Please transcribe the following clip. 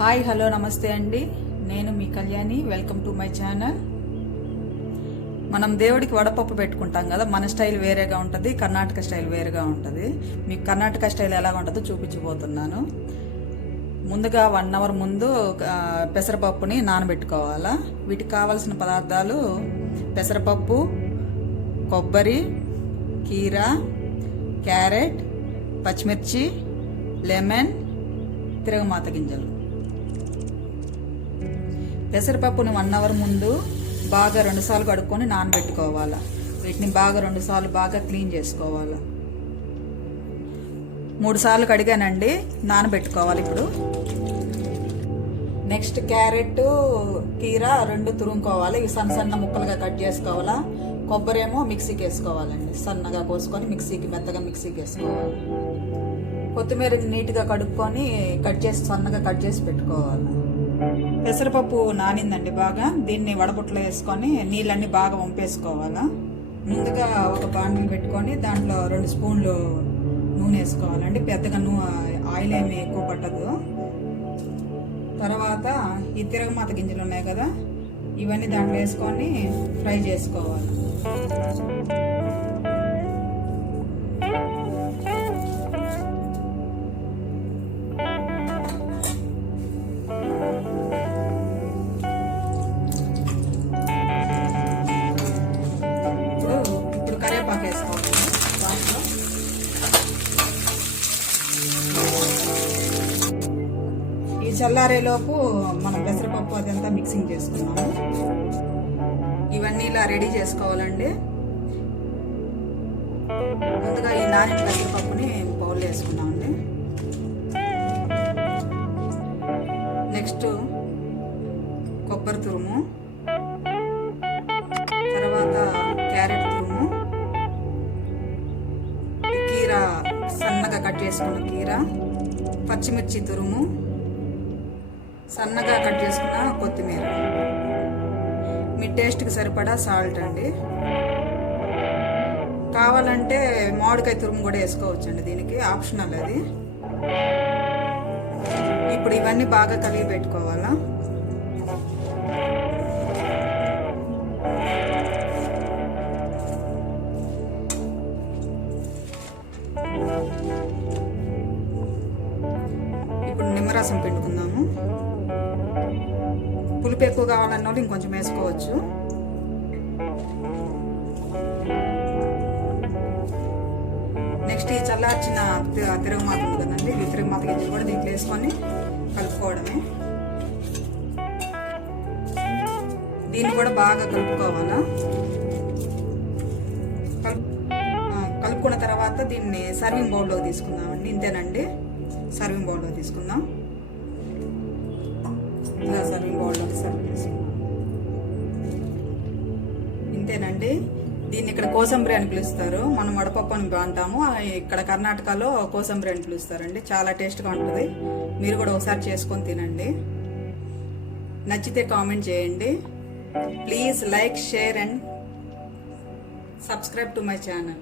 Hi hello namaste అండి. నేను మీ Kalyani. Welcome to my channel. మనం దేవుడికి వడపప్పు పెట్టుకుంటాం కదా, మన స్టైల్ వేరేగా ఉంటుంది, కర్ణాటక స్టైల్ వేరేగా ఉంటుంది. మీకు కర్ణాటక స్టైల్ ఎలా ఉంటుందో చూపించబోతున్నాను. ముందుగా 1 అవర్ ముందు పెసరపప్పుని నానబెట్టుకోవాలా. వీటికి కావాల్సిన పదార్థాలు పెసరపప్పు, కొబ్బరి, కీరా, క్యారెట్, పచ్చిమిర్చి, లెమన్, తిరగమాత గింజలు. పెసరపప్పుని 1 అవర్ ముందు బాగా 2 సార్లు కడుక్కొని నానబెట్టుకోవాలా. వీటిని బాగా 2 సార్లు బాగా క్లీన్ చేసుకోవాలా. 3 సార్లు కడిగానండి, నానబెట్టుకోవాలి. ఇప్పుడు నెక్స్ట్ క్యారెట్, కీరా 2 తురుముకోవాలి. ఇవి సన్న సన్న ముక్కలుగా కట్ చేసుకోవాలా. కొబ్బరి ఏమో మిక్సీకి వేసుకోవాలండి, సన్నగా కోసుకొని మెత్తగా మిక్సీకి వేసుకోవాలి. కొత్తిమీర నీట్గా కడుక్కొని సన్నగా కట్ చేసి పెట్టుకోవాలి. పెసరపప్పు నానిందండి బాగా. దీన్ని వడబుట్టలో వేసుకొని నీళ్ళన్నీ బాగా వంపేసుకోవాలా. ముందుగా ఒక బాండిల్ పెట్టుకొని దాంట్లో 2 స్పూన్లు నూనె వేసుకోవాలండి. పెద్దగా ఆయిల్ ఏమి ఎక్కువ పట్టదు. తర్వాత ఈ తిరగమాత గింజలు ఉన్నాయి కదా, ఇవన్నీ దాంట్లో వేసుకొని ఫ్రై చేసుకోవాలి. ఇప్పుడు కరివేపాకు వేసుకోవాలి. ఈ చల్లారేలోపు మనం పెసరపప్పు అదంతా మిక్సింగ్ చేసుకున్నాము. ఇవన్నీ ఇలా రెడీ చేసుకోవాలండి. ముందుగా ఈ నానిన పెసరపప్పుని బౌల్ వేసుకున్నామండి. నెక్స్ట్ కొబ్బరి తురుము, తర్వాత క్యారెట్ తురుము, కీరా సన్నగా కట్ చేసుకున్న కీరా, పచ్చిమిర్చి తురుము, సన్నగా కట్ చేసుకున్న కొత్తిమీర, మీ టేస్ట్కి సరిపడా సాల్ట్ అండి. కావాలంటే మామిడికాయ తురుము కూడా వేసుకోవచ్చండి, దీనికి ఆప్షనల్ అది. ఇప్పుడు ఇవన్నీ బాగా కలిగి పెట్టుకోవాలా. ఇప్పుడు నిమ్మరసం పిండుకుందాము. పులుపు ఎక్కువ కావాలన్న వాళ్ళు ఇంకొంచెం వేసుకోవచ్చు. నెక్స్ట్ ఈ చల్లార్చిన తిరగమాత ఉంది కదండి, ఈ తిరగమాత గింజలు కూడా దీంట్లో వేసుకొని కలుపుకోవడమే. దీన్ని కూడా బాగా కలుపుకోవాలా. కలుపుకున్న తర్వాత దీన్ని సర్వింగ్ బౌల్లోకి తీసుకుందామండి. ఇంతేనండి, సర్వింగ్ బౌల్లో తీసుకుందాం. ఇలా సర్వింగ్ బౌల్లోకి సర్వ్ చేసుకుందాం. ఇంతేనండి. దీన్ని ఇక్కడ కోసంబరి అని పిలుస్తారు, మనం వడపప్పు అని అంటాము. ఇక్కడ కర్ణాటకలో కోసంబరి అని పిలుస్తారండి. చాలా టేస్ట్గా ఉంటుంది. మీరు కూడా ఒకసారి చేసుకొని తినండి. నచ్చితే కామెంట్ చేయండి. Please like, share and subscribe to my channel.